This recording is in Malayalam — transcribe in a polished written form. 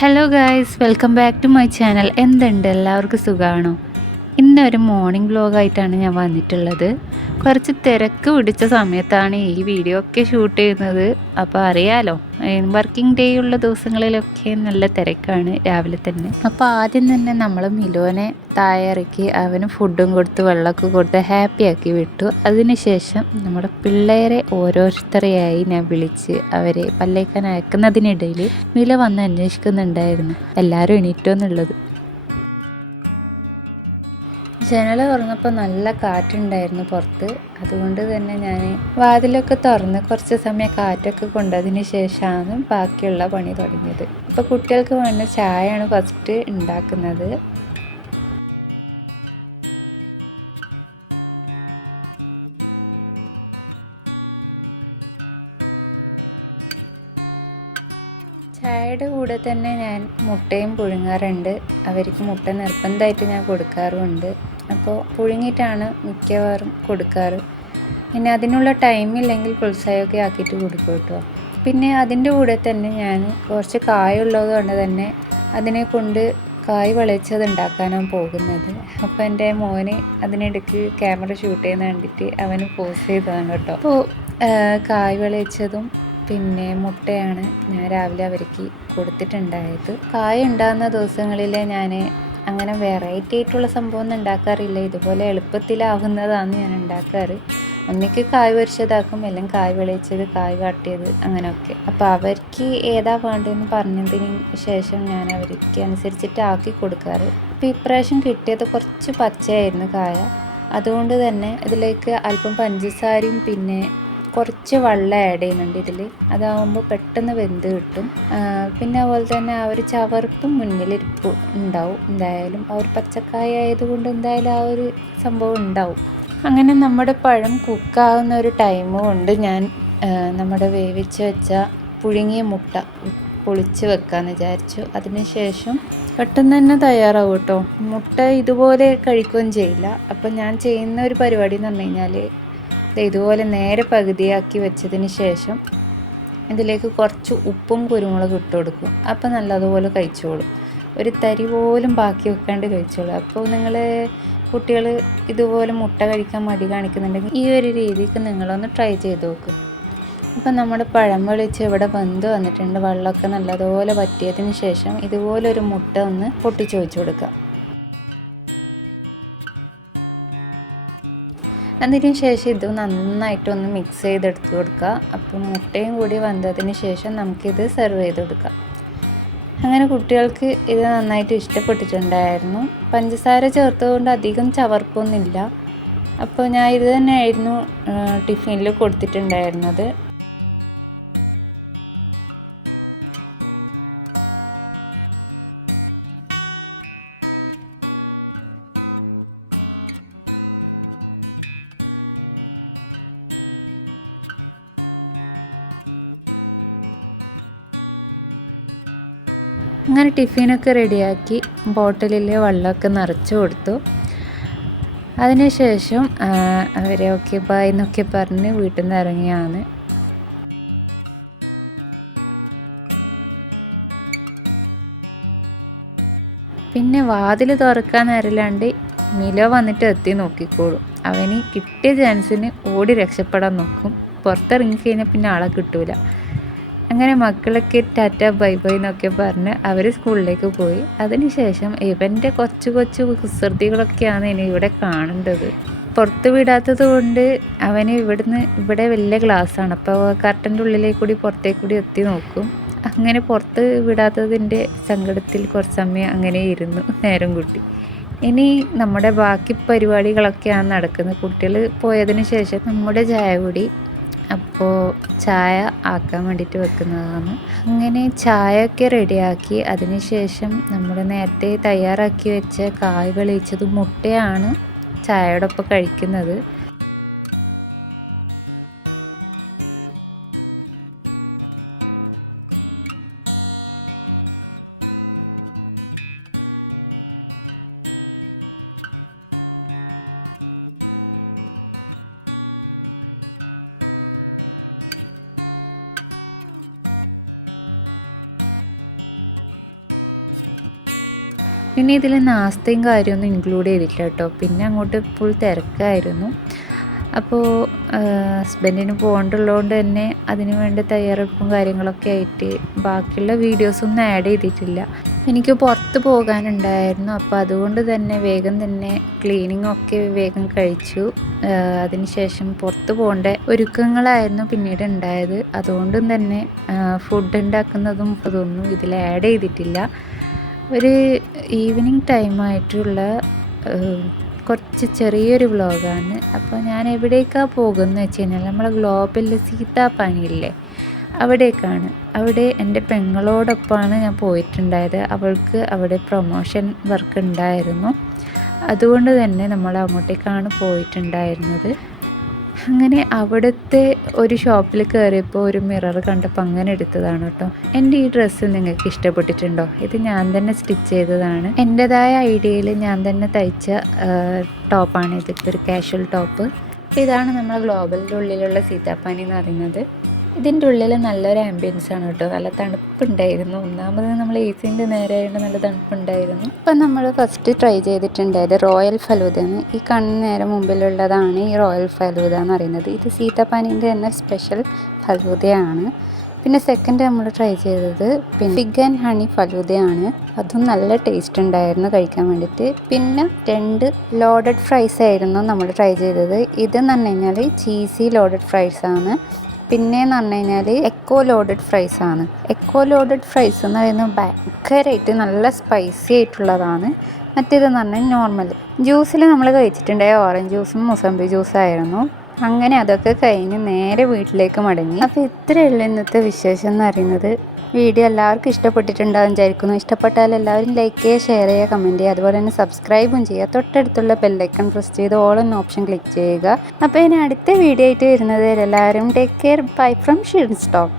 Hello guys, welcome back to my channel. എന്തുണ്ട്, എല്ലാവർക്കും സുഖമാണോ? ഇന്നൊരു മോർണിംഗ് വ്ലോഗായിട്ടാണ് ഞാൻ വന്നിട്ടുള്ളത്. കുറച്ച് തിരക്ക് പിടിച്ച സമയത്താണ് ഈ വീഡിയോ ഒക്കെ ഷൂട്ട് ചെയ്യുന്നത്. അപ്പോൾ അറിയാലോ, വർക്കിംഗ് ഡേ ഉള്ള ദിവസങ്ങളിലൊക്കെ നല്ല തിരക്കാണ് രാവിലെ തന്നെ. അപ്പോൾ ആദ്യം തന്നെ നമ്മൾ മിലുവിനെ താഴെ ഇറക്കി അവന് ഫുഡും കൊടുത്ത് വെള്ളമൊക്കെ കൊടുത്ത് ഹാപ്പിയാക്കി വിട്ടു. അതിനുശേഷം നമ്മുടെ പിള്ളേരെ ഓരോരുത്തരെയായി ഞാൻ വിളിച്ച് അവരെ പല്ലേക്കാൻ അയക്കുന്നതിനിടയിൽ മില വന്ന് അന്വേഷിക്കുന്നുണ്ടായിരുന്നു എല്ലാവരും എണീറ്റോ എന്നുള്ളത്. ജനൽ തുറന്നപ്പോൾ നല്ല കാറ്റുണ്ടായിരുന്നു പുറത്ത്. അതുകൊണ്ട് തന്നെ ഞാൻ വാതിലൊക്കെ തുറന്ന് കുറച്ച് സമയം കാറ്റൊക്കെ കൊണ്ടതിന് ശേഷമാണ് ബാക്കിയുള്ള പണി തുടങ്ങിയത്. ഇപ്പോൾ കുട്ടികൾക്ക് വേണ്ട ചായയാണ് ഫസ്റ്റ് ഉണ്ടാക്കുന്നത്. ചായയുടെ കൂടെ തന്നെ ഞാൻ മുട്ടയും പുഴുങ്ങാറുണ്ട്. അവർക്ക് മുട്ട നിർബന്ധമായിട്ട് ഞാൻ കൊടുക്കാറുമുണ്ട്. അപ്പോൾ പുഴുങ്ങിയിട്ടാണ് മിക്കവാറും കൊടുക്കാറ്. പിന്നെ അതിനുള്ള ടൈമില്ലെങ്കിൽ പുൽസായൊക്കെ ആക്കിയിട്ട് കൊടുക്കും കേട്ടോ. പിന്നെ അതിൻ്റെ കൂടെ തന്നെ ഞാൻ കുറച്ച് കായുള്ളത് കൊണ്ട് തന്നെ അതിനെ കൊണ്ട് കായ് വിളയിച്ചത് ഉണ്ടാക്കാനാണ് പോകുന്നത്. അപ്പോൾ എൻ്റെ മോന് അതിനിടയ്ക്ക് ക്യാമറ ഷൂട്ട് ചെയ്യുന്ന കണ്ടിട്ട് അവന് പോസ് ചെയ്തതാണ് കേട്ടോ. അപ്പോൾ കായ് വിളയിച്ചതും പിന്നെ മുട്ടയാണ് ഞാൻ രാവിലെ അവർക്ക് കൊടുത്തിട്ടുണ്ടായത്. കായ ഉണ്ടാകുന്ന ദിവസങ്ങളിൽ ഞാൻ അങ്ങനെ വെറൈറ്റി ആയിട്ടുള്ള സംഭവമൊന്നും ഉണ്ടാക്കാറില്ല. ഇതുപോലെ എളുപ്പത്തിലാവുന്നതാണ് ഞാൻ ഉണ്ടാക്കാറ്. ഒന്നിക്ക് കായ് പൊരിച്ചതാക്കും, അല്ലെങ്കിൽ കായ് വിളയിച്ചത്, കായ് കാട്ടിയത്, അങ്ങനെയൊക്കെ. അപ്പോൾ അവർക്ക് ഏതാ വേണ്ടതെന്ന് പറഞ്ഞതിന് ശേഷം ഞാൻ അവർക്ക് അനുസരിച്ചിട്ട് ആക്കി കൊടുക്കാറ്. അപ്പോൾ ഇപ്രാവശ്യം കിട്ടിയത് കുറച്ച് പച്ചയായിരുന്നു കായ. അതുകൊണ്ട് തന്നെ ഇതിലേക്ക് അല്പം പഞ്ചസാരയും പിന്നെ കുറച്ച് വെള്ളം ആഡ് ചെയ്യുന്നുണ്ട് ഇതിൽ. അതാവുമ്പോൾ പെട്ടെന്ന് വെന്ത് കിട്ടും. പിന്നെ അതുപോലെ തന്നെ ആ ഒരു ചവർപ്പും മുന്നിലിരിപ്പ് ഉണ്ടാവും. എന്തായാലും ആ ഒരു പച്ചക്കായ ആയതുകൊണ്ട് എന്തായാലും ആ ഒരു സംഭവം ഉണ്ടാവും. അങ്ങനെ നമ്മുടെ പഴം കുക്കാവുന്ന ഒരു ടൈമും കൊണ്ട് ഞാൻ നമ്മുടെ വേവിച്ച് വെച്ച പുഴുങ്ങിയ മുട്ട പൊളിച്ച് വെക്കാമെന്ന് വിചാരിച്ചു. അതിനുശേഷം പെട്ടെന്ന് തന്നെ തയ്യാറാവും കേട്ടോ. മുട്ട ഇതുപോലെ കഴിക്കുകയും ചെയ്യില്ല. അപ്പം ഞാൻ ചെയ്യുന്ന ഒരു പരിപാടി എന്ന് പറഞ്ഞു കഴിഞ്ഞാൽ ഇതുപോലെ നേരെ പകുതിയാക്കി വെച്ചതിന് ശേഷം ഇതിലേക്ക് കുറച്ച് ഉപ്പും കുരുമുളകും ഇട്ട് കൊടുക്കും. അപ്പോൾ നല്ലതുപോലെ കഴിച്ചോളും. ഒരു തരി പോലും ബാക്കി വെക്കാണ്ട് കഴിച്ചോളും. അപ്പോൾ നിങ്ങൾ കുട്ടികൾ ഇതുപോലെ മുട്ട കഴിക്കാൻ മടി കാണിക്കുന്നുണ്ടെങ്കിൽ ഈ ഒരു രീതിക്ക് നിങ്ങളൊന്ന് ട്രൈ ചെയ്ത് നോക്കും. അപ്പോൾ നമ്മുടെ പഴം വെളിച്ച് ഇവിടെ വെന്ത് വന്നിട്ടുണ്ട്. വെള്ളമൊക്കെ നല്ലതുപോലെ വറ്റിയതിന് ശേഷം ഇതുപോലൊരു മുട്ട ഒന്ന് പൊട്ടിച്ച് വെച്ച് കൊടുക്കുക. അതിന് ശേഷം ഇത് നന്നായിട്ടൊന്ന് മിക്സ് ചെയ്തെടുത്ത് കൊടുക്കുക. അപ്പോൾ മുട്ടയും കൂടി വന്നതിന് ശേഷം നമുക്കിത് സെർവ് ചെയ്ത് കൊടുക്കാം. അങ്ങനെ കുട്ടികൾക്ക് ഇത് നന്നായിട്ട് ഇഷ്ടപ്പെട്ടിട്ടുണ്ടായിരുന്നു. പഞ്ചസാര ചേർത്തതുകൊണ്ട് അധികം ചവർപ്പൊന്നുമില്ല. അപ്പോൾ ഞാൻ ഇത് തന്നെയായിരുന്നു ടിഫിനിൽ കൊടുത്തിട്ടുണ്ടായിരുന്നത്. അങ്ങനെ ടിഫിനൊക്കെ റെഡിയാക്കി ബോട്ടിലിൽ വെള്ളമൊക്കെ നിറച്ച് കൊടുത്തു. അതിനുശേഷം അവരെ ഓക്കെ ബൈ എന്നൊക്കെ പറഞ്ഞ് വീട്ടിൽ നിന്ന് ഇറങ്ങിയാണ്. പിന്നെ വാതിൽ തുറക്കാൻ നേരമില്ലാണ്ട് മില വന്നിട്ട് എത്തി നോക്കിക്കോളും. അവന് കിട്ടിയ ചാൻസിന് ഓടി രക്ഷപ്പെടാൻ നോക്കും. പുറത്തിറങ്ങി കഴിഞ്ഞാൽ പിന്നെ ആളെ കിട്ടൂല. അങ്ങനെ മക്കളൊക്കെ ടാറ്റ ബൈ ബൈ എന്നൊക്കെ പറഞ്ഞ് അവർ സ്കൂളിലേക്ക് പോയി. അതിനുശേഷം ഇവൻ്റെ കൊച്ചു കൊച്ചു കുസൃതികളൊക്കെയാണ് ഇനി ഇവിടെ കാണേണ്ടത്. പുറത്ത് വിടാത്തത് കൊണ്ട് അവന് ഇവിടെ വലിയ ഗ്ലാസ്സാണ്. അപ്പോൾ കർട്ടൻ്റെ ഉള്ളിലേക്ക് കൂടി പുറത്തേക്ക് കൂടി എത്തി നോക്കും. അങ്ങനെ പുറത്ത് വിടാത്തതിൻ്റെ സങ്കടത്തിൽ കുറച്ച് സമയം അങ്ങനെ ഇരുന്നു നേരം കൂട്ടി. ഇനി നമ്മുടെ ബാക്കി പരിപാടികളൊക്കെയാണ് നടക്കുന്നത്. കുട്ടികൾ പോയതിന് ശേഷം നമ്മുടെ ചായ കൂടി. അപ്പോൾ ചായ ആക്കാൻ വേണ്ടിയിട്ട് വെക്കുന്നതാണ്. അങ്ങനെ ചായയൊക്കെ റെഡിയാക്കി അതിന് ശേഷം നമ്മൾ നേരത്തെ തയ്യാറാക്കി വെച്ച കായ് വെളിച്ചതും മുട്ടയാണ് ചായയോടൊപ്പം കഴിക്കുന്നത്. പിന്നെ ഇതിൽ നാസ്തയും കാര്യമൊന്നും ഇൻക്ലൂഡ് ചെയ്തിട്ടില്ല കേട്ടോ. പിന്നെ അങ്ങോട്ട് ഫുൾ തിരക്കായിരുന്നു. അപ്പോൾ ഹസ്ബൻഡിന് പോകേണ്ടുള്ളതുകൊണ്ട് തന്നെ അതിന് വേണ്ട തയ്യാറെടുപ്പും കാര്യങ്ങളൊക്കെ ആയിട്ട് ബാക്കിയുള്ള വീഡിയോസൊന്നും ആഡ് ചെയ്തിട്ടില്ല. എനിക്ക് പുറത്ത് പോകാനുണ്ടായിരുന്നു. അപ്പോൾ അതുകൊണ്ട് തന്നെ വേഗം തന്നെ ക്ലീനിങ്ങൊക്കെ വേഗം കഴിച്ചു. അതിനുശേഷം പുറത്ത് പോകേണ്ട ഒരുക്കങ്ങളായിരുന്നു പിന്നീട് ഉണ്ടായത്. അതുകൊണ്ടും തന്നെ ഫുഡ് ഉണ്ടാക്കുന്നതും അതൊന്നും ഇതിൽ ആഡ് ചെയ്തിട്ടില്ല. ഒരു ഈവനിങ് ടൈമായിട്ടുള്ള കുറച്ച് ചെറിയൊരു വ്ളോഗാണ്. അപ്പോൾ ഞാൻ എവിടേക്കാണ് പോകുന്നത് വെച്ച് കഴിഞ്ഞാൽ നമ്മളെ ഗ്ലോബലിൽ സീതാപ്പാനിയില്ലേ, അവിടേക്കാണ്. അവിടെ എൻ്റെ പെങ്ങളോടൊപ്പമാണ് ഞാൻ പോയിട്ടുണ്ടായത്. അവൾക്ക് അവിടെ പ്രൊമോഷൻ വർക്ക് ഉണ്ടായിരുന്നു. അതുകൊണ്ട് തന്നെ നമ്മൾ അങ്ങോട്ടേക്കാണ് പോയിട്ടുണ്ടായിരുന്നത്. അങ്ങനെ അവിടുത്തെ ഒരു ഷോപ്പിൽ കയറിയപ്പോൾ ഒരു മിറർ കണ്ടപ്പോൾ അങ്ങനെ എടുത്തതാണ് കേട്ടോ. എൻ്റെ ഈ ഡ്രസ്സ് നിങ്ങൾക്ക് ഇഷ്ടപ്പെട്ടിട്ടുണ്ടോ? ഇത് ഞാൻ തന്നെ സ്റ്റിച്ച് ചെയ്തതാണ്. എൻ്റെതായ ഐഡിയയിൽ ഞാൻ തന്നെ തയ്ച്ച ടോപ്പാണ് ഇത്. ഒരു കാഷ്വൽ ടോപ്പ്. ഇതാണ് നമ്മുടെ ഗ്ലോബലിൻ്റെ ഉള്ളിലുള്ള സീതാപ്പാനി എന്ന് പറയുന്നത്. ഇതിൻ്റെ ഉള്ളിൽ നല്ലൊരു ആംബിയൻസ് ആണ് കേട്ടോ. നല്ല തണുപ്പുണ്ടായിരുന്നു. ഒന്നാമത് നമ്മൾ ഏസിൻ്റെ നേരെയായിട്ട് നല്ല തണുപ്പുണ്ടായിരുന്നു. അപ്പം നമ്മൾ ഫസ്റ്റ് ട്രൈ ചെയ്തിട്ടുണ്ടായത് റോയൽ ഫലൂദയാണ്. ഈ കണ്ണിന് നേരെ മുമ്പിലുള്ളതാണ് ഈ റോയൽ ഫലൂദ എന്ന് പറയുന്നത്. ഇത് സീതാപ്പാനീൻ്റെ തന്നെ സ്പെഷ്യൽ ഫലൂദയാണ്. പിന്നെ സെക്കൻഡ് നമ്മൾ ട്രൈ ചെയ്തത് പിന്നെ ഫിഗ് ആൻഡ് ഹണി ഫലൂദയാണ്. അതും നല്ല ടേസ്റ്റ് ഉണ്ടായിരുന്നു കഴിക്കാൻ വേണ്ടിയിട്ട്. പിന്നെ 2 ലോഡഡ് ഫ്രൈസ് ആയിരുന്നു നമ്മൾ ട്രൈ ചെയ്തത്. ഇതെന്ന് പറഞ്ഞു കഴിഞ്ഞാൽ ചീസി ലോഡഡ് ഫ്രൈസ് ആണ്. പിന്നെയെന്ന് പറഞ്ഞു കഴിഞ്ഞാൽ എക്കോ ലോഡഡ് ഫ്രൈസ് ആണ്. എക്കോ ലോഡഡ് ഫ്രൈസ് എന്ന് പറയുന്നത് ഭയങ്കരമായിട്ട് നല്ല സ്പൈസി ആയിട്ടുള്ളതാണ്. മറ്റേതെന്ന് പറഞ്ഞാൽ നോർമൽ. ജ്യൂസിൽ നമ്മൾ കഴിച്ചിട്ടുണ്ടായ ഓറഞ്ച് ജ്യൂസും മുസംബി ജ്യൂസായിരുന്നു. അങ്ങനെ അതൊക്കെ കഴിഞ്ഞ് നേരെ വീട്ടിലേക്ക് മടങ്ങി. അപ്പോൾ ഇത്രയുള്ള ഇന്നത്തെ വിശേഷം എന്ന് പറയുന്നത്. വീഡിയോ എല്ലാവർക്കും ഇഷ്ടപ്പെട്ടിട്ടുണ്ടാകും വിചാരിക്കുന്നു. ഇഷ്ടപ്പെട്ടാൽ എല്ലാവരും ലൈക്ക് ചെയ്യുക, ഷെയർ ചെയ്യുക, കമൻറ്റ് ചെയ്യുക. അതുപോലെ തന്നെ സബ്സ്ക്രൈബും ചെയ്യുക. തൊട്ടടുത്തുള്ള ബെല്ലൈക്കൺ പ്രസ് ചെയ്ത് ഓൾ എന്ന ഓപ്ഷൻ ക്ലിക്ക് ചെയ്യുക. അപ്പോൾ ഇനി അടുത്ത വീഡിയോ ആയിട്ട് വരുന്നത് എല്ലാവരും take care. Bye from Shins talk.